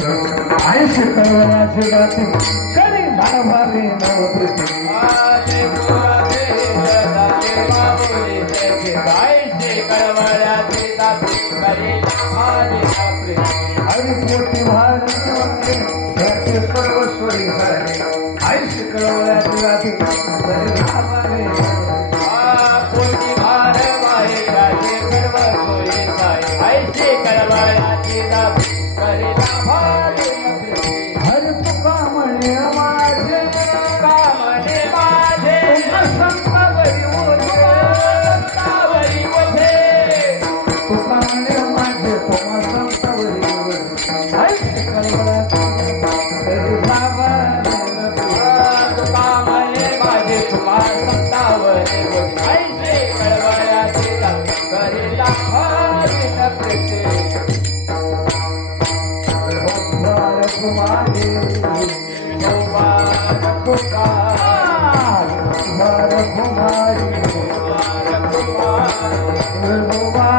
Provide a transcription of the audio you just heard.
ऐशी कळवण्याची गाती कधी मानभारी नवप्रती हरिपोटी भारत सर्वस्वरी झाले ऐशी कळवण्याची गाती कधी मानभारी पोटी भार वाहे राजे सर्वस्वरी झाले ऐशी कळवण्याची गाती करीता भारी हरि तुका म्हणे माझे कामने माझे संतावरी ओझे सावरी वधे तुका म्हणे माझे तुम्हा संतावरी ओझे ऐशी कळवण्याची कधी भावाने कामने माझे तुम्हा संतावरी वधे ऐशी कळवण्याची गाती करीता भारी प्रीती कुमारी कुमार कुमार कुमारी कुमार